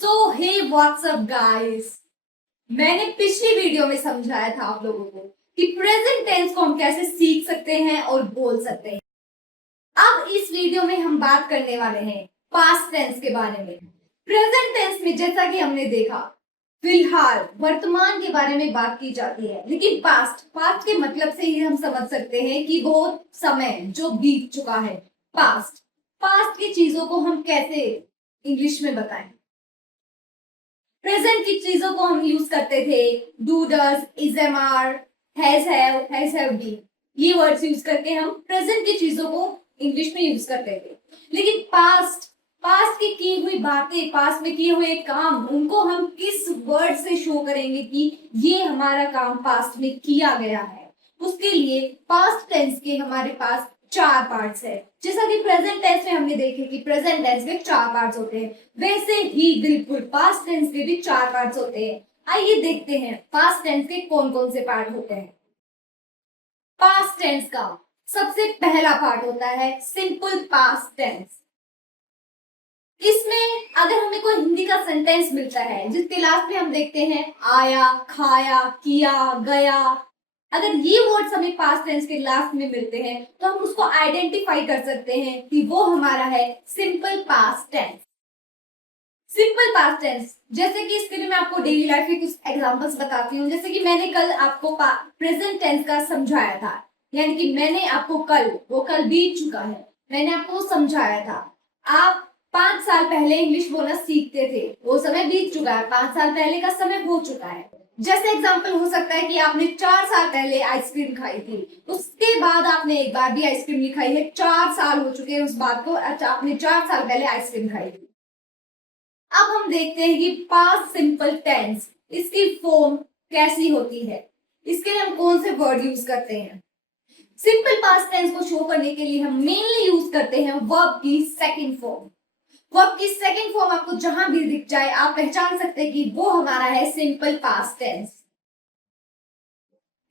सो हे WhatsApp guys. मैंने पिछली video में समझाया था आप लोगों को कि प्रेजेंट टेंस को हम कैसे सीख सकते हैं और बोल सकते हैं। अब इस वीडियो में हम बात करने वाले हैं पास्ट टेंस के बारे में। प्रेजेंट टेंस में जैसा कि हमने देखा, फिलहाल वर्तमान के बारे में बात की जाती है, लेकिन पास्ट पास्ट के मतलब से ही हम समझ सकते हैं कि वो समय जो बीत चुका है। पास्ट पास्ट की चीजों को हम कैसे इंग्लिश में बताएं। प्रेजेंट की चीजों को हम यूज करते थे do, does, is, am, are, have been, ये वर्ड्स यूज करके हम प्रेजेंट की चीजों को इंग्लिश में यूज करते थे। लेकिन पास्ट पास्ट की हुई बातें, पास्ट में किए हुए काम, उनको हम किस वर्ड से शो करेंगे कि ये हमारा काम पास्ट में किया गया है। उसके लिए पास्ट टेंस के हमारे पास चार पार्ट्स है। जैसा कि प्रेजेंट टेंस में हमने देखे कि प्रेजेंट टेंस में चार पार्ट्स होते हैं, वैसे ही बिल्कुल पास्ट टेंस के भी चार पार्ट्स होते हैं। आइए देखते हैं पास्ट टेंस के कौन कौन से पार्ट होते हैं। पास्ट टेंस का सबसे पहला पार्ट होता है सिंपल पास्ट टेंस। इसमें अगर हमें कोई हिंदी का सेंटेंस मिलता है जिसके लास्ट में हम देखते हैं आया, खाया, किया, गया, अगर ये वर्ड्स हमें पास्ट टेंस के लास्ट में मिलते हैं तो हम उसको आइडेंटिफाई कर सकते हैं कि वो हमारा है simple past tense. Simple past tense, जैसे कि इसके लिए मैं आपको डेली लाइफ के कुछ एग्जांपल्स बताती हूँ। जैसे कि मैंने कल आपको प्रेजेंट टेंस का समझाया था, यानी कि मैंने आपको कल, वो कल बीत चुका है, मैंने आपको समझाया था। आप 5 साल पहले इंग्लिश बोलना सीखते थे, वो समय बीत चुका है, 5 साल पहले का समय हो चुका है। जैसे एग्जाम्पल हो सकता है कि आपने 4 साल पहले आइसक्रीम खाई थी, उसके बाद आपने एक बार भी आइसक्रीम नहीं खाई है, 4 साल हो चुके हैं उस बात को, अच्छा आपने 4 साल पहले आइसक्रीम खाई थी। अब हम देखते हैं कि पास्ट सिंपल टेंस, इसकी फॉर्म कैसी होती है, इसके लिए हम कौन से वर्ड यूज करते हैं। सिंपल पास्ट टेंस को शो करने के लिए हम मेनली यूज करते हैं वर्ब की सेकंड फॉर्म। वर्ब की सेकंड फॉर्म आपको जहां भी दिख जाए आप पहचान सकते हैं कि वो हमारा है सिंपल पास्ट टेंस।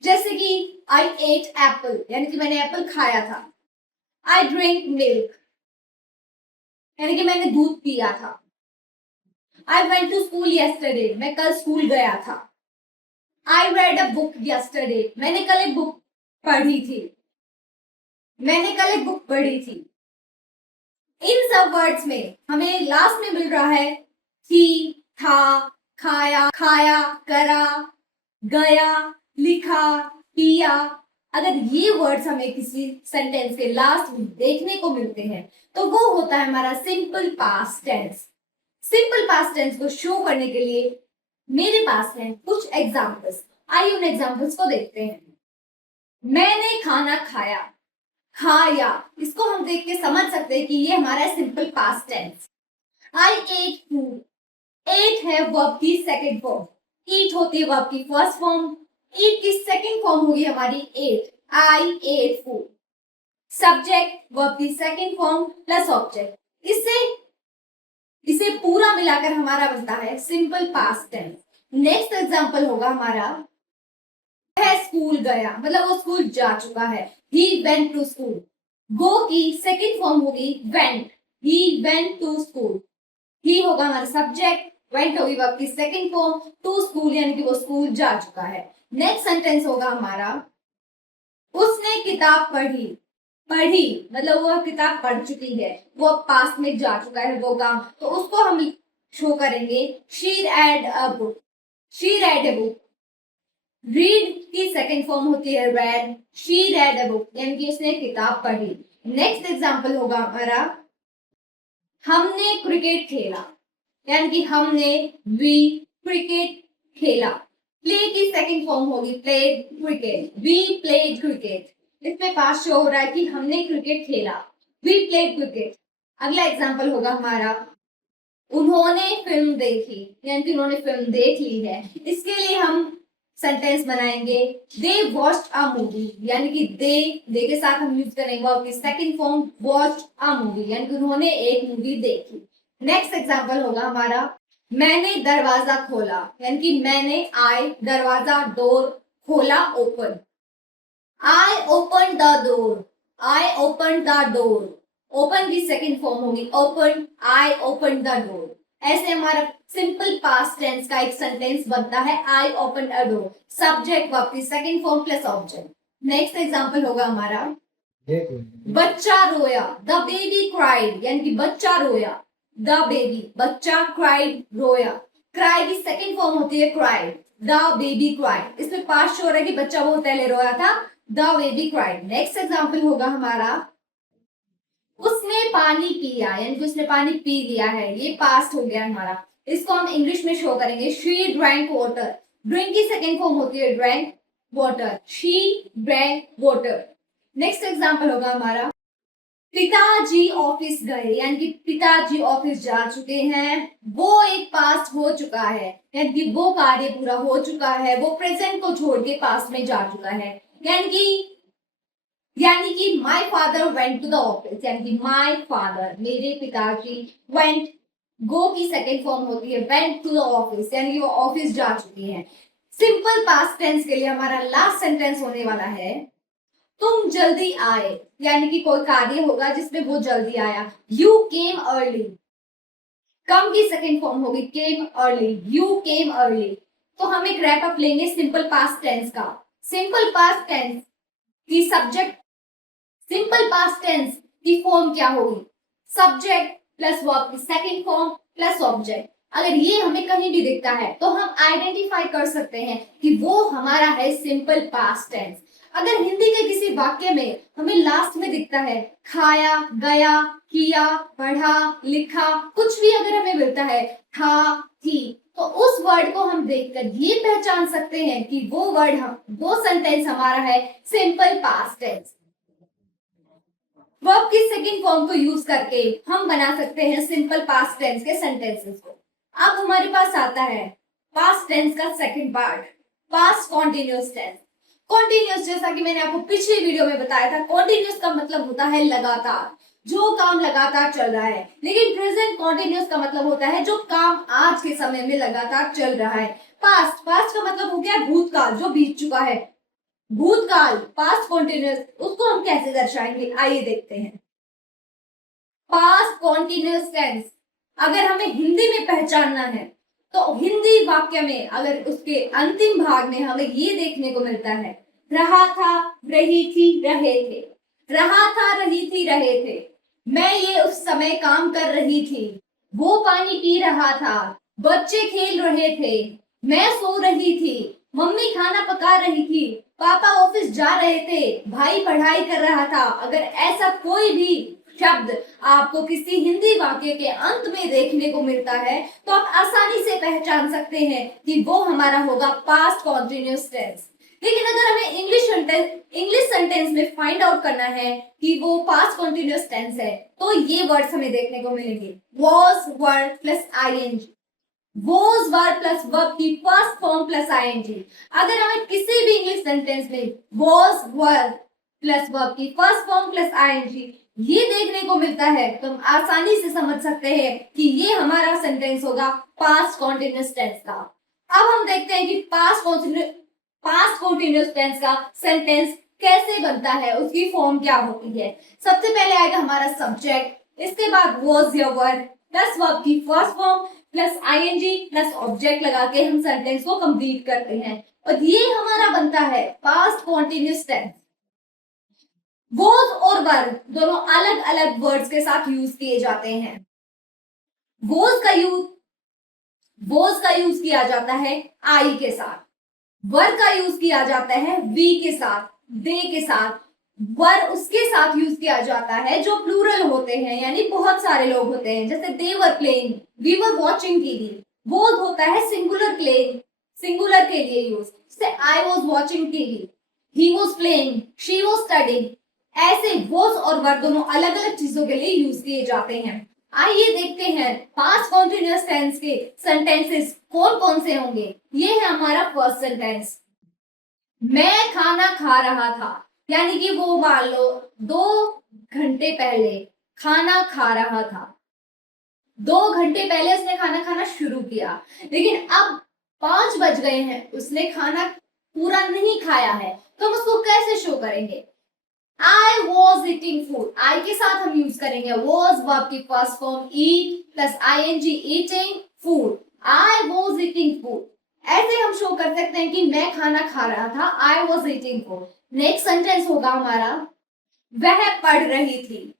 जैसे कि आई एट एप्पल, यानी कि मैंने एप्पल खाया था। आई ड्रिंक मिल्क, यानी कि मैंने दूध पिया था। I went to school yesterday, मैं कल स्कूल गया था। I read a book yesterday, मैंने कल एक बुक पढ़ी थी, मैंने कल एक बुक पढ़ी थी। इन सब वर्ड्स में हमें लास्ट में मिल रहा है थी, था, खाया, खाया, करा, गया, लिखा, पिया। अगर ये वर्ड्स हमें किसी सेंटेंस के लास्ट में देखने को मिलते हैं तो वो होता है हमारा simple past tense. Simple past tense को शो करने के लिए मेरे पास है कुछ एग्जांपल्स। आइए उन एग्जांपल्स को देखते हैं। मैंने खाना खाया, खाया, इसको हम देख के समझ सकते हैं कि ये हमारा सिंपल पास्ट टेंस। आई एट फूड, एट है वर्ब की सेकंड फॉर्म, ईट होती है वर्ब की फर्स्ट फॉर्म, ईट की सेकंड फॉर्म होगी हमारी ate, I ate food. Subject verb की सेकंड फॉर्म प्लस ऑब्जेक्ट, इसे पूरा मिलाकर हमारा बनता है simple past tense. Next example होगा हमारा है स्कूल गया, मतलब वो स्कूल जा चुका है। He went to school, go की सेकंड फॉर्म होगी went, he went to school. He होगा हमारा सब्जेक्ट, वेंट होगी वर्ब की सेकंड फॉर्म, टू स्कूल यानी कि वो स्कूल जा चुका है। नेक्स्ट सेंटेंस होगा हमारा उसने किताब पढ़ी, पढ़ी मतलब वो किताब पढ़ चुकी है, वो पास्ट में जा चुका है वो काम, तो उसको हम शो करेंगे she red a book, she red a book. Read की सेकंड फॉर्म होती है red, she red a book यानी कि उसने किताब पढ़ी। नेक्स्ट एग्जांपल होगा हमारा हमने क्रिकेट खेला, यानी कि हमने वी क्रिकेट खेला। प्ले की सेकंड फॉर्म होगी played cricket, we played cricket. इसमें पास शो हो रहा है कि हमने क्रिकेट खेला, वी प्लेड क्रिकेट। अगला एग्जांपल होगा हमारा उन्होंने फिल्म देखी, यानी कि उन्होंने फिल्म देख ली है। इसके लिए हम सेंटेंस बनाएंगे दे वॉच्ड अ मूवी, यानी कि दे के साथ हम यूज करेंगे verb second form watched a movie, यानी कि उन्होंने एक मूवी देखी। नेक्स्ट एग्जांपल होगा हमारा मैंने दरवाजा खोला, यानी कि मैंने आई दरवाजा डोर खोला open, I open the door, I open the door. Open की सेकंड फॉर्म होगी open, I open the door. ऐसे हमारा सिंपल पास्ट टेंस का एक सेंटेंस बनता है, I open a door, subject verb की second form plus object. Next example होगा हमारा, बच्चा रोया, द बेबी क्राइड, यानी कि बच्चा रोया, द बेबी, बच्चा क्राइड, रोया, क्राई की सेकंड फॉर्म होती है क्राइड, द बेबी क्राइड। इसमें पास्ट हो रहा है कि बच्चा बहुत पहले रोया था, the baby cried. Next example होगा हमारा, उसने पानी पिया, यानी कि उसने पानी पी लिया है, ये पास्ट हो गया हमारा। इसको हम इंग्लिश में शो करेंगे, शी ड्रैंक वाटर, ड्रिंक की सेकंड फॉर्म होती है drank water, she drank water. Next example होगा हमारा, पिताजी ऑफिस गए, यानी कि पिताजी ऑफिस जा चुके हैं, वो एक पास्ट हो चुका है, यानी कि वो कार्य पूरा हो चुका है, वो प्रेजेंट को छोड़ के पास्ट में जा चुका है। यानी कि my father went to the office, यानी कि माय फादर, मेरे पिताजी, वेंट, गो की सेकंड फॉर्म होती है वेंट टू द ऑफिस, यानी कि वो ऑफिस जा चुके हैं। सिंपल पास्ट टेंस के लिए हमारा लास्ट सेंटेंस होने वाला है, तुम जल्दी आए, यानी कि कोई कार्य होगा जिसमें वो जल्दी आया, यू केम अर्ली, कम की सेकंड फॉर्म होगी केम अर्ली, यू केम अर्ली। तो हम एक रैप अप लेंगे सिंपल पास्ट टेंस का। सिंपल पास्ट टेंस की सब्जेक्ट, सिंपल पास्ट टेंस की फॉर्म क्या होगी, सब्जेक्ट प्लस वर्ब की सेकंड फॉर्म प्लस ऑब्जेक्ट। अगर ये हमें कहीं भी दिखता है तो हम आइडेंटिफाई कर सकते हैं कि वो हमारा है सिंपल पास्ट टेंस। अगर हिंदी के किसी वाक्य में हमें लास्ट में दिखता है खाया, गया, किया, पढ़ा, लिखा, कुछ भी अगर हमें मिलता है, था, थी, तो उस वर्ड को हम देखकर ये पहचान सकते हैं कि वो वर्ड वो सेंटेंस हमारा है सिंपल पास्ट टेंस। वर्ब की सेकंड फॉर्म को यूज करके हम बना सकते हैं सिंपल पास्ट टेंस के सेंटेंसेस को। अब हमारे पास आता है पास्ट टेंस का second part, past continuous tense. Continuous, जैसा कि मैंने आपको पिछले वीडियो में बताया था, कॉन्टिन्यूअस का मतलब होता है लगातार, जो काम लगातार चल रहा है। लेकिन प्रेजेंट कॉन्टिन्यूअस का मतलब होता है जो काम आज के समय में लगातार चल रहा है। पास्ट, पास्ट का मतलब हो गया भूतकाल, जो बीत चुका है। भूतकाल, पास्ट कॉन्टिन्यूअस, उसको हम कैसे दर्शाएंगे, आइए देखते हैं। पास्ट कॉन्टिन्यूअस टेंस अगर हमें हिंदी में पहचानना है तो हिंदी वाक्य में अगर उसके अंतिम भाग में हमें ये देखने को मिलता है, रहा था, रही थी, रहे थे, रहा था, रही थी, रहे थे, मैं ये उस समय काम कर रही थी, वो पानी पी रहा था, बच्चे खेल रहे थे, मैं सो रही थी, मम्मी खाना पका रही थी, पापा ऑफिस जा रहे थे, भाई पढ़ाई कर रहा था। अगर ऐसा कोई भी शब्द आपको किसी हिंदी वाक्य के अंत में देखने को मिलता है तो आप आसानी से पहचान सकते हैं कि वो हमारा होगा पास्ट कॉन्टिन्यूअस टेंस। लेकिन अगर हमें इंग्लिश सेंटेंस में फाइंड आउट करना है कि वो पास्ट कॉन्टिन्यूअस टेंस है तो ये वर्ड्स हमें देखने को मिलेंगे, was verb plus ING, was verb plus verb की फर्स्ट फॉर्म प्लस आईएनजी। अगर हमें किसी भी इंग्लिश सेंटेंस में वॉज वर्ब प्लस वर्ब की फर्स्ट फॉर्म प्लस आईएनजी ये देखने को मिलता है तो हम आसानी से समझ सकते हैं कि ये हमारा सेंटेंस होगा पास्ट कॉन्टिन्यूअस टेंस का। अब हम देखते हैं कि पास्ट कॉन्टिन्यूअस टेंस का सेंटेंस कैसे बनता है, उसकी फॉर्म क्या होती है। सबसे पहले आएगा हमारा सब्जेक्ट, इसके बाद वॉज या वर्ब प्लस वर्ब की first form plus ING plus object लगा के हम सेंटेंस को कंप्लीट करते हैं और ये हमारा बनता है पास्ट कॉन्टिन्यूअस टेंस। वोज और वर्ब दोनों अलग अलग वर्ड्स के साथ यूज किए जाते हैं। वोज का यूज किया जाता है आई के साथ, वर्ब का यूज किया जाता है वी के साथ, दे के साथ, वर्ब उसके साथ यूज किया जाता है जो प्लूरल होते हैं, यानी बहुत सारे लोग होते हैं, जैसे they were playing, we were watching TV. Was होता है सिंगुलर प्लेइंग, सिंगुलर के लिए यूज, जैसे I was watching TV, he was playing, she was studying. ऐसे वॉज और वर्ब दोनों अलग अलग चीजों के लिए यूज किए जाते हैं। आइए देखते हैं पास्ट कॉन्टिन्यूअस टेंस के सेंटेंसेस कौन कौन से होंगे। ये है हमारा फर्स्ट सेंटेंस, मैं खाना खा रहा था, यानी कि वो मान लो 2 घंटे पहले खाना खा रहा था, 2 घंटे पहले उसने खाना खाना शुरू किया, लेकिन अब 5 बज गए हैं, उसने खाना पूरा नहीं खाया है, तो हम उसको कैसे शो करेंगे। I was eating food. I के साथ हम यूज करेंगे was वर्ब की first form eat plus ing eating food. I was eating food. ऐसे हम शो कर सकते हैं कि मैं खाना खा रहा था. I was eating food. Next sentence होगा हमारा वह पढ़ रही थी.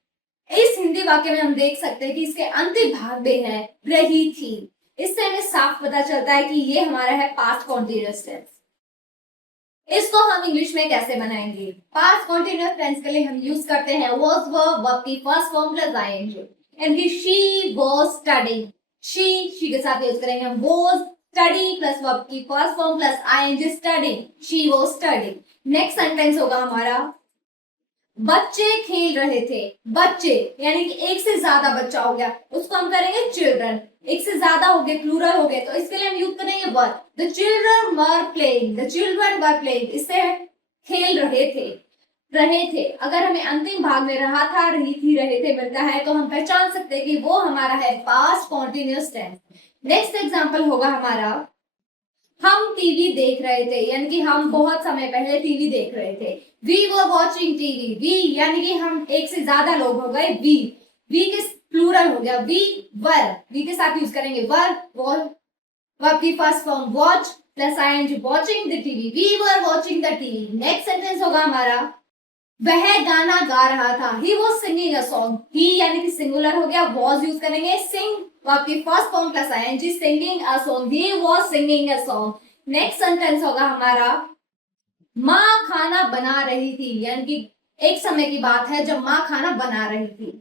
इस हिंदी वाक्य में हम देख सकते हैं कि इसके अंतिम भाग में है रही थी. इससे हमें साफ पता चलता है कि ये हमारा है पास्ट कॉन्टिन्यूअस टेंस. इसको हम इंग्लिश में कैसे बनाएंगे? पास्ट कॉन्टिन्यूअस टेंस के लिए हम यूज करते हैं was verb वर्ब की फर्स्ट फॉर्म प्लस ing. यानी कि she was studying. she के साथ यूज करेंगे हम was study प्लस वर्ब की first form plus ing studying. she was studying. Next sentence होगा हमारा बच्चे खेल रहे थे. बच्चे यानी कि एक से ज्यादा बच्चा हो गया, उसको हम करेंगे चिल्ड्रन. एक से ज्यादा हो गए, प्लूरल हो गए, तो इसके लिए हम यूज करेंगे were. The children were playing. The children were playing. इससे खेल रहे थे. रहे थे अगर हमें अंतिम भाग में रहा था, रही थी, रहे थे मिलता है तो हम पहचान सकते हैं कि वो हमारा है past continuous tense. Next example होगा हमारा हम टीवी देख रहे थे. यानी कि हम बहुत समय पहले टीवी देख रहे थे. We were watching TV. We यानी कि हम एक से ज्यादा लोग हो गए. वी के प्लूरल हो गया. We were. वी के साथ यूज करेंगे वर. वर्ब की first form watch plus ing watching the TV. We were watching the TV. Next sentence होगा हमारा वह गाना गा रहा था. He was singing a song. He यानी कि सिंगुलर हो गया. वॉज यूज करेंगे. सिंग वर्ब की first form plus ing singing a song. He was singing a song. Next sentence होगा हमारा माँ खाना बना रही थी. यानी कि एक समय की बात है जब माँ खाना बना रही थी.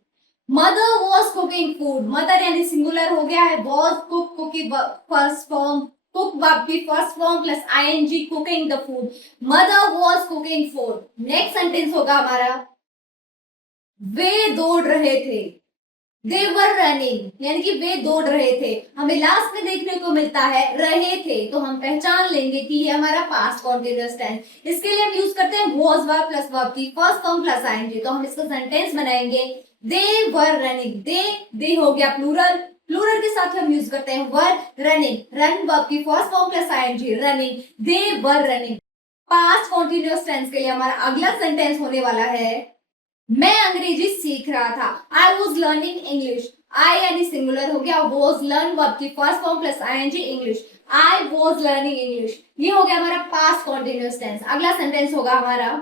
Mother was cooking food. Mother यानी सिंगुलर हो गया है. वॉज कुक कुकी फर्स्ट फॉर्म कुक वर्ब की first form plus ing cooking the food. Mother was cooking food. Next sentence होगा हमारा वे दौड़ रहे थे. They were running. यानी कि वे दौड़ रहे थे. हमें लास्ट में देखने को मिलता है रहे थे, तो हम पहचान लेंगे कि ये हमारा पास्ट कॉन्टिन्यूअस टेंस. इसके लिए हम यूज करते हैं वॉज वर्ब प्लस वर्ब की फर्स्ट फॉर्म प्लस ing. तो हम इसका सेंटेंस बनाएंगे दे वर रनिंग. दे हो गया प्लूरल. प्लूरल के साथ हम यूज करते हैं वर. रनिंग. रन वर्ब की first form plus ing running. They were running. Past continuous tense के लिए हमारा अगला सेंटेंस होने वाला है मैं अंग्रेजी सीख रहा था. I was learning English. I यानी सिंगुलर हो गया. वॉज लर्न वर्ब की first form plus ing English. I was learning English. ये हो गया हमारा पास्ट कॉन्टिन्यूअस टेंस. अगला सेंटेंस होगा हमारा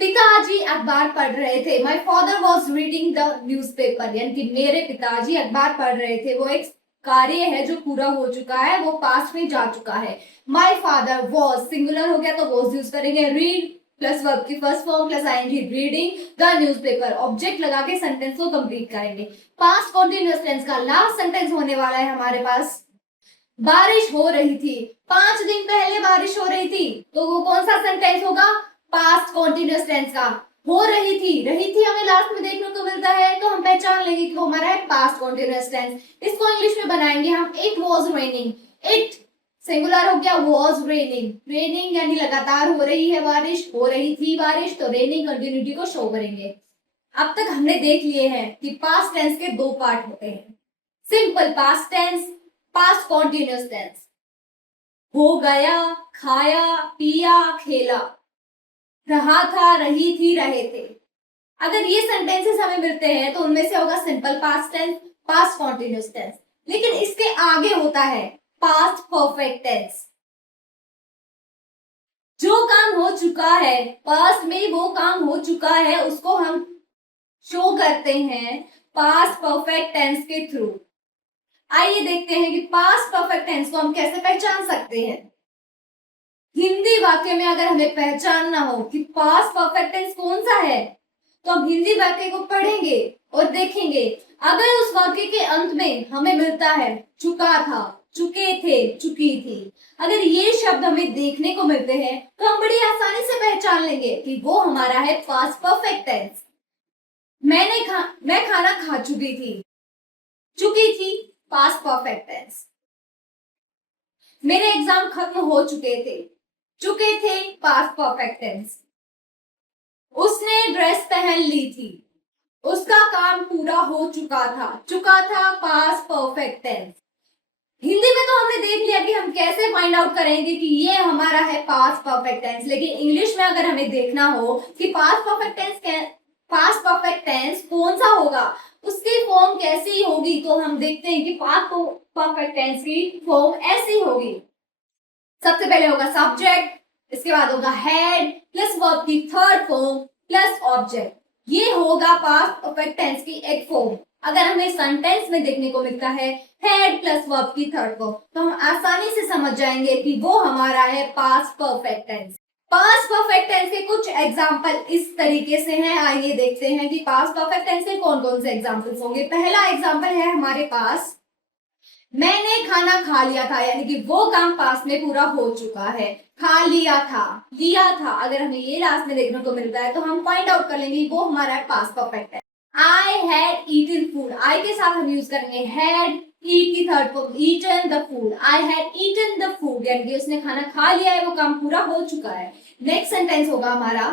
पिताजी अखबार पढ़ रहे थे. My father was reading the newspaper. यानी कि मेरे पिताजी अखबार पढ़ रहे थे. वो एक कार्य है जो पूरा हो चुका है, वो पास्ट में जा चुका है. माई फादर वॉज सिंगुलर हो गया तो वॉज यूज करेंगे. रीड प्लस वर्ब की first form plus ing reading the newspaper. Object लगा के सेंटेंस को कंप्लीट करेंगे. पास्ट कॉन्टिन्यूअस टेंस का लास्ट सेंटेंस होने वाला है हमारे पास बारिश हो रही थी. 5 दिन पहले बारिश हो रही थी, तो वो कौन सा सेंटेंस होगा? पास्ट कॉन्टिन्यूअस टेंस का. हो रही थी हमें लास्ट में देखने को मिलता है, तो हम पहचान लेंगे कि वो हमारा है पास्ट कॉन्टिन्यूअस टेंस. इसको इंग्लिश में बनाएंगे हम it was raining. It singular हो गया. Was raining. रेनिंग यानी लगातार हो रही है बारिश, हो रही थी बारिश, तो रेनिंग कंटिन्यूटी को शो करेंगे. अब तक हमने देख लिए हैं कि पास्ट टेंस के 2 पार्ट होते हैं. Simple past tense, past continuous tense. हो गया, खाया, पिया, खेला, रहा था, रही थी, रहे थे. अगर ये सेंटेंसेस हमें मिलते हैं तो उनमें से होगा simple past tense, past continuous tense. लेकिन इसके आगे होता है पास्ट परफेक्ट टेंस. जो काम हो चुका है, पास्ट में वो काम हो चुका है, उसको हम शो करते हैं पास्ट परफेक्ट टेंस के थ्रू. आइए देखते हैं कि पास्ट परफेक्ट टेंस को हम कैसे पहचान सकते हैं. हिंदी वाक्य में अगर हमें पहचानना हो कि पास्ट परफेक्ट टेंस कौन सा है, तो हम हिंदी वाक्य को पढ़ेंगे और देखेंगे. अगर उस वाक्य के अंत में हमें मिलता है चुका था, चुके थे, चुकी थी, अगर ये शब्द हमें देखने को मिलते हैं तो हम बड़ी आसानी से पहचान लेंगे कि वो हमारा है पास्ट परफेक्ट टेंस. मैं खाना खा चुकी थी. चुकी थी पास्ट परफेक्ट टेंस. मेरे एग्जाम खत्म हो चुके थे. चुके थे पास्ट परफेक्ट टेंस. उसने ड्रेस पहन ली थी. उसका काम पूरा हो चुका था. चुका था पास्ट परफेक्ट टेंस. हिंदी में तो हमने देख लिया कि हम कैसे फाइंड आउट करेंगे कि ये हमारा है पास्ट परफेक्ट टेंस, लेकिन इंग्लिश में अगर हमें देखना हो कि पास्ट परफेक्ट टेंस कौन सा होगा, उसकी फॉर्म कैसी होगी, तो हम देखते हैं कि पास्ट परफेक्ट टेंस की फॉर्म ऐसी होगी। सबसे पहले होगा सब्जेक्ट, इसके बाद होगा हेड प्लस वर्ब की थर्ड फॉर्म प्लस ऑब्जेक्ट। ये होगा पास्ट परफेक्ट टेंस की एक फॉर्म। अगर हमें सेंटेंस में देखने को मिलता है हेड प्लस वर्ब की थर्ड फॉर्म, तो हम आसानी से समझ जाएंगे कि वो हमारा है past perfect tense. Past perfect tense के कुछ एग्जाम्पल इस तरीके से हैं, आइए देखते हैं कि पास्ट परफेक्ट टेंस के कौन कौन से एग्जाम्पल्स होंगे। पहला एग्जाम्पल है हमारे पास, मैंने खाना खा लिया था, यानी कि वो काम पास्ट में पूरा हो चुका है। खा लिया था, लिया था, अगर हमें ये लास्ट में देखने को मिलता है तो हम फाइंड आउट कर लेंगे वो हमारा पास्ट परफेक्ट है। I had eaten food, I के साथ हम यूज करेंगे हैड, ईट की third form eaten the food. I had eaten the food, यानी कि उसने खाना खा लिया है, वो काम पूरा हो चुका है। नेक्स्ट सेंटेंस होगा हमारा,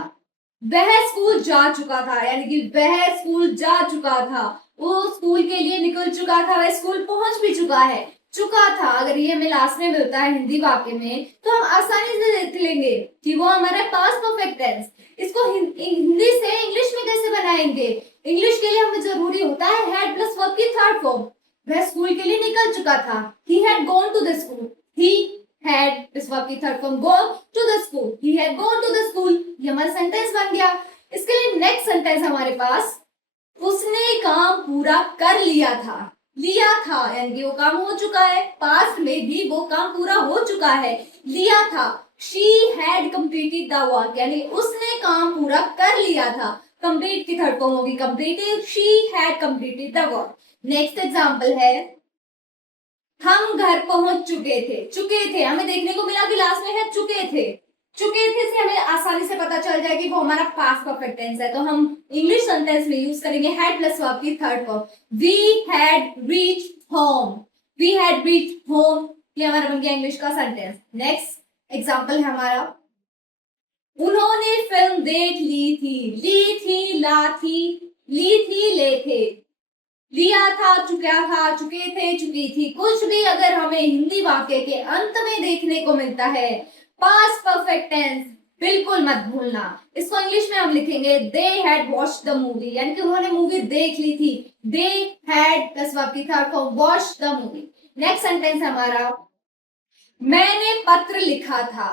वह स्कूल जा चुका था, यानी कि वह स्कूल जा चुका था, वो स्कूल के लिए निकल चुका था, वह स्कूल पहुंच भी चुका है। चुका था, अगर ये हमें लास्ट में मिलता है हिंदी वाक्य में, तो हम आसानी से देख लेंगे कि वो हमारा पास्ट परफेक्ट टेंस। इसको हिंदी से इंग्लिश में कैसे बनाएंगे? इंग्लिश के लिए हमें जरूरी होता है हेड प्लस वर्ब की थर्ड फॉर्म। वह स्कूल के लिए निकल चुका था, he had gone to the school, he had plus verb की third form go to the school, he had gone to the school. ये हमारा सेंटेंस बन गया। इसके लिए नेक्स्ट सेंटेंस हमारे पास, उसने काम पूरा कर लिया था, लिया था, यानी कि वो काम हो चुका है, पास्ट में भी वो काम पूरा हो चुका है, लिया था। She had completed the work, यानी उसने काम पूरा कर लिया था। कंप्लीट की थर्ड फॉर्म होगी completed, she had completed the work. Next example है, हम घर पहुंच चुके थे, चुके थे, हमें देखने को मिला कि लास्ट में है चुके थे। चुके थे से हमें आसानी से पता चल जाए कि वो हमारा पास्ट परफेक्ट टेंस है, तो हम इंग्लिश सेंटेंस में यूज करेंगे हैड प्लस वर्ब की third form. We had reached home, we had reached home, ये हमारा बन गया इंग्लिश का सेंटेंस। नेक्स्ट एग्जांपल है हमारा, उन्होंने फिल्म देख ली थी, ली थी, ला थी, ली थी, ले थे, लिया था, चुका था, चुके थे, चुकी थी। कुछ भी अगर हमें हिंदी वाक्य के अंत में देखने को मिलता है पास्ट परफेक्ट टेंस, बिल्कुल मत भूलना। इसको इंग्लिश में हम लिखेंगे they had watched the movie, यानी कि उन्होंने मूवी देख ली थी। दे हैड प्लस वर्ब की third form watched the movie. Next sentence हमारा, मैंने पत्र लिखा था,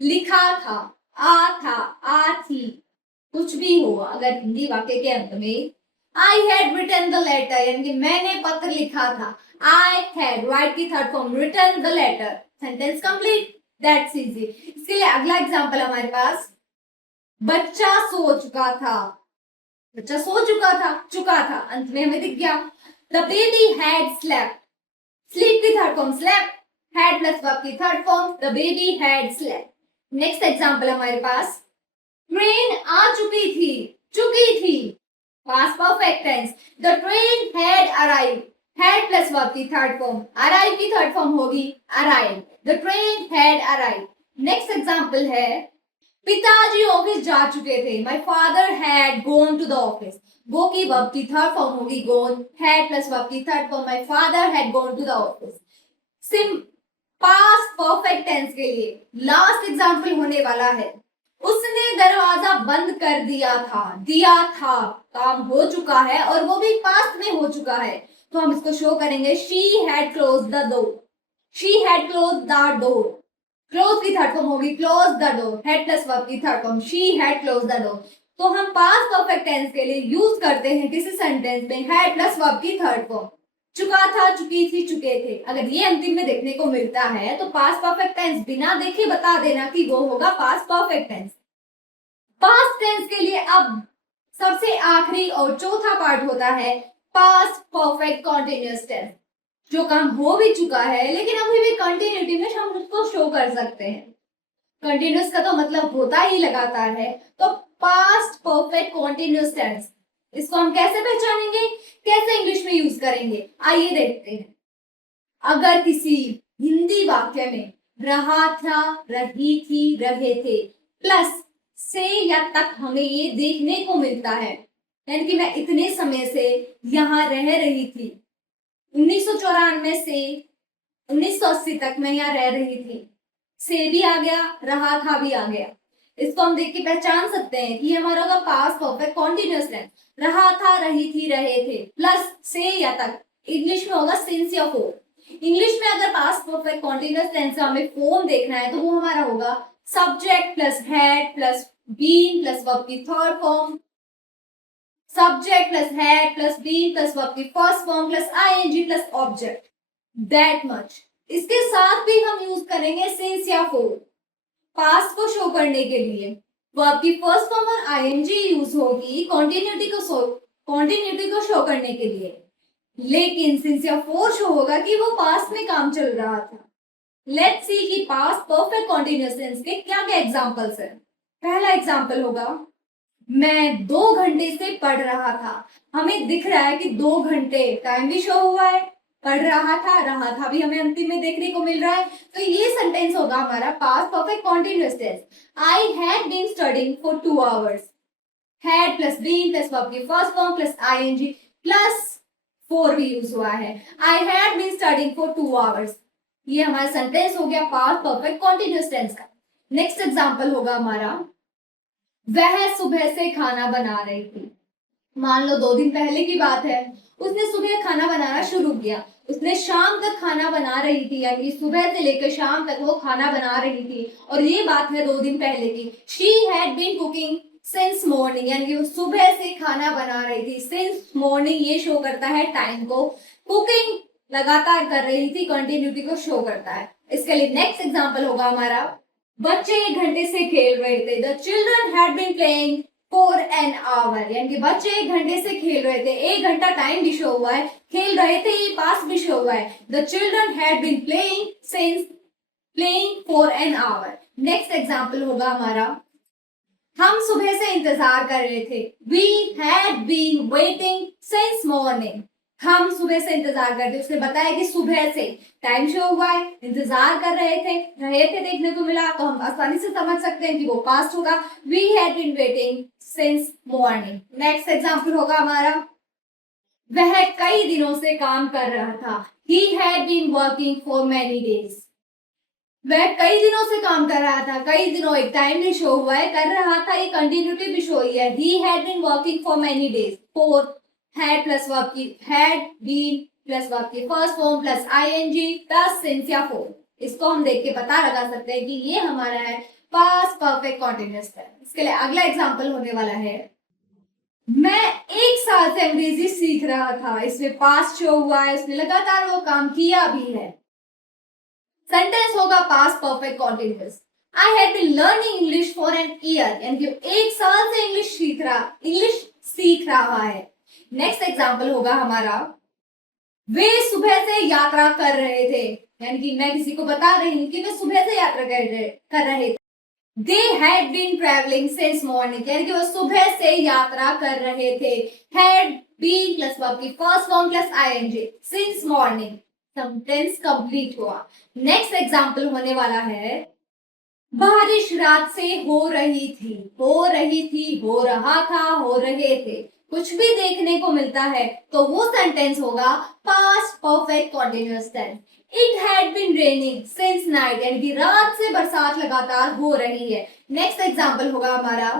लिखा था, आ थी, कुछ भी हो अगर हिंदी वाक्य के अंत में I had written the letter, यानी कि मैंने पत्र लिखा था। आई हैड राइट की third form written the letter, sentence complete, that's easy. इसके लिए अगला एग्जांपल हमारे पास, बच्चा सो चुका था, बच्चा सो चुका था, अंत में हमें दिख गया। The baby had slept, sleep की third form slept, had plus verb की third form, the baby had slept. Next example हमारे पास, ट्रेन आ चुकी थी, past perfect tense. The train had arrived, had plus verb की थर्ड फॉर्म, अराइव की third form होगी arrive, the train had arrived. Next example है, पिताजी ऑफिस जा चुके थे, my father had gone to the office, गो की वर्ब की थर्ड फॉर्म होगी गॉन, हैड प्लस वर्ब की third form, my father had gone to the office. Simple past perfect tense के लिए लास्ट एग्जांपल होने वाला है, उसने दरवाजा बंद कर दिया था, काम हो चुका है और वो भी पास्ट में हो चुका है, तो हम इसको शो करेंगे she had close the door, she had close the door, close की थर्ड फॉर्म होगी close the door, had plus verb की third form, she had close the door. तो हम पास्ट परफेक्ट टेंस के लिए यूज करते हैं किसी सेंटेंस में हैड प्लस वर्ब की थर्ड फॉर्म। चुका था, चुकी थी, चुके थे, अगर ये अंतिम में देखने को मिलता है तो पास्ट परफेक्ट टेंस बिना देखे बता देना कि वो होगा past perfect tense. Past tense के लिए अब सबसे आखिरी और चौथा पार्ट होता है पास्ट परफेक्ट कॉन्टिन्यूअस टेंस, जो काम हो भी चुका है लेकिन अभी भी कंटिन्यूटी में हम उसको शो कर सकते हैं। कंटिन्यूअस का तो मतलब होता ही लगातार है, तो पास्ट परफेक्ट कॉन्टिन्यूअस टेंस, इसको हम कैसे पहचानेंगे, कैसे इंग्लिश में यूज करेंगे, आइए देखते हैं। अगर किसी हिंदी वाक्य में रहा था, रही थी, रहे थे प्लस से या तक हमें ये देखने को मिलता है, यानी कि मैं इतने समय से यहाँ रह रही थी, 1994 से 1980 तक मैं यहाँ रह रही थी। से भी आ गया, रहा था भी आ गया। इसको हम देख के पहचान सकते हैं कि ये हमारा होगा पास्ट परफेक्ट कॉन्टिन्यूअस टेंस। रहा था, रही थी, रहे थे, प्लस से या तक। इंग्लिश में होगा सिंस या फोर। इंग्लिश में अगर पास्ट परफेक्ट कॉन्टिन्यूअस टेंस का हमें फॉर्म देखना है तो वो हमारा होगा subject plus had plus been plus verb की third form, subject plus had plus been plus verb की first form plus ING plus object, that much. इसके साथ भी हम यूज करेंगे सिंस या फोर पास्ट को शो करने के लिए। वर्ब की फर्स्ट फॉर्म और आईएनजी यूज होगी कॉन्टिन्यूटी को शो करने के लिए। लेकिन सिंस या फोर शो होगा कि वो पास्ट में काम चल रहा था। लेट्स सी कि पास्ट परफेक्ट कॉन्टिन्यूअस टेंस के क्या क्या एग्जांपल्स हैं। पहला एग्जांपल होगा मैं 2 घंटे से पढ़ रहा था। हमें दिख रहा है कि 2 घंटे टाइम भी शो हुआ है, पढ़ रहा था भी हमें अंतिम में देखने को मिल रहा है। तो ये सेंटेंस होगा हमारा past perfect continuous tense. I had been studying for 2 hours. Had plus been plus verb की first form plus ING plus for भी यूज हुआ है। I had been studying for 2 hours. ये हमारा सेंटेंस हो गया पास्ट परफेक्ट कॉन्टिन्यूअस टेंस का। Next example होगा हमारा वह सुबह से खाना बना रही थी। मान लो 2 दिन पहले की बात है, उसने सुबह खाना बनाना शुरू किया। उसने शाम तक खाना बना रही थी, यानी सुबह से लेकर शाम तक वो खाना बना रही थी। और ये बात है 2 दिन पहले की। She had been cooking since morning, यानी वो सुबह से खाना बना रही थी। सिंस मॉर्निंग ये शो करता है टाइम को। कुकिंग लगातार कर रही थी, कंटिन्यूटी को शो करता है। इसके लिए नेक्स्ट एग्जाम्पल होगा हमारा बच्चे 1 घंटे से खेल रहे थे। The children had been playing for an hour, यानी कि बच्चे 1 घंटे से खेल रहे थे। 1 घंटा टाइम भी शो हुआ है, खेल रहे थे ये पास भी शो हुआ है। The children had been playing since playing for an hour. Next example होगा हमारा हम सुबह से इंतजार कर रहे थे। We had been waiting since morning. हम सुबह से इंतजार करते, उसने बताया कि सुबह से टाइम शो हुआ है, इंतजार कर रहे थे देखने को मिला, तो हम आसानी से समझ सकते हैं कि वो पास्ट होगा। We had been waiting since morning. Next example होगा हमारा वह कई दिनों से काम कर रहा था। He had been working for many days. वह कई दिनों से काम कर रहा था। कई दिनों एक टाइम भी शो हुआ है, कर रहा था, ये कंटिन्यूटी भी शो हुई है। He had been working for many days. For had plus verb की हैड बीन प्लस वर्ब की first form plus ING plus since या फोर। इसको हम देख के पता लगा सकते हैं कि ये हमारा है पास्ट परफेक्ट कॉन्टिन्यूअस टेंस। इसके लिए अगला एग्जांपल होने वाला है मैं 1 साल से अंग्रेजी सीख रहा था। इसमें पास्ट शो हुआ है, उसने लगातार वो काम किया भी है। सेंटेंस होगा past perfect continuous. I had been learning English for an year, यानी 1 साल से इंग्लिश सीख रहा है। नेक्स्ट एग्जांपल होगा हमारा वे सुबह से यात्रा कर रहे थे, यानी कि मैं किसी को बता रही हूँ कि वे सुबह से यात्रा कर रहे थे। They had been travelling since morning, यानी कि वो सुबह से यात्रा कर रहे थे। हैड बीन प्लस वर्ब की first form plus ING since morning. Sentence complete हुआ। नेक्स्ट एग्जांपल होने वाला है बारिश रात से हो रही थी, हो रहा था, हो रहे थे। कुछ भी देखने को मिलता है तो वो सेंटेंस होगा past perfect continuous tense. It had been raining since night, यानी कि रात से बरसात लगातार हो रही है। नेक्स्ट एग्जांपल होगा हमारा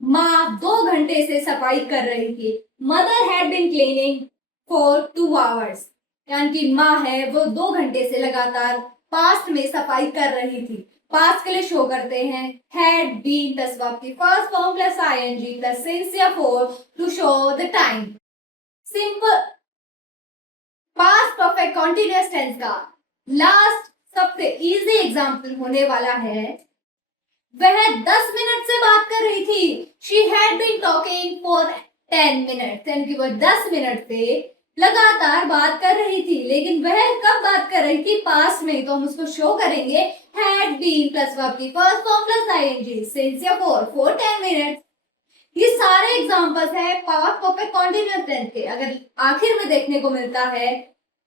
माँ 2 घंटे से सफाई कर रही थी। Mother had been cleaning for 2 hours, यानी कि माँ है वो 2 घंटे से लगातार पास्ट में सफाई कर रही थी। पास्ट के लिए शो करते हैं हैड बीन प्लस वर्ब की first form plus ING plus since या for to show the time. Simple past perfect continuous tense का लास्ट सबसे इजी एग्जांपल होने वाला है वह 10 मिनट से बात कर रही थी। She had been talking for 10 minute, यानी कि वह 10 मिनट से लगातार बात कर रही थी। लेकिन वह कब बात कर रही थी? पास्ट में। तो हम उसको शो करेंगे हैड बीन प्लस वर्ब की first form plus ING since या फॉर 10 मिनट। ये सारे एग्जांपल्स है पास्ट परफेक्ट कॉन्टिन्यूअस टेंस के। अगर आखिर में देखने को मिलता है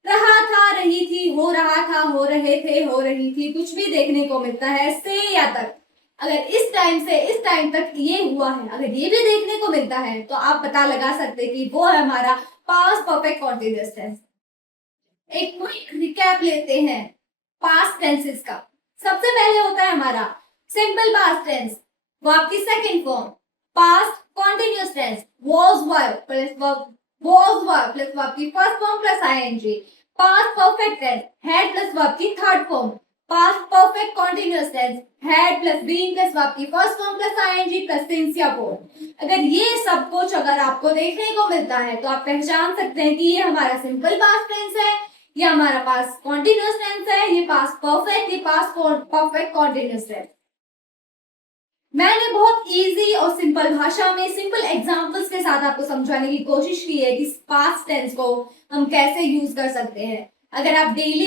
रहा था, रही थी, हो रहा था, हो रहे थे, हो रही थी, कुछ भी देखने को मिलता है से या तक। अगर इस टाइम से इस टाइम तक ये हुआ है, अगर ये भी देखने को मिलता है तो आप पता लगा सकते कि वो है हमारा पास्ट परफेक्ट कॉन्टिन्यूअस टेंस। एक क्विक रिकैप लेते हैं पास्ट टेंसेस का। सबसे पहले होता है हमारा सिंपल पास्ट टेंस, वो आपकी second form. Past continuous tense, was verb plus verb, was verb plus verb की first form plus ING. Past perfect tense, had plus verb की third form. Past perfect continuous tense, had plus been plus verb की first form plus ING plus since या for. अगर ये सब कुछ अगर आपको देखने को मिलता है तो आप पहचान सकते हैं कि ये हमारा सिंपल पास्ट टेंस है, ये हमारा पास्ट कॉन्टिन्यूअस टेंस है, ये पास्ट परफेक्ट, ये पास्ट परफेक्ट कॉन्टिन्यूअस टेंस। मैंने बहुत इजी और सिंपल भाषा में सिंपल एग्जांपल्स के साथ आपको समझाने की कोशिश की है कि पास्ट टेंस को हम कैसे यूज कर सकते हैं। अगर आप डेली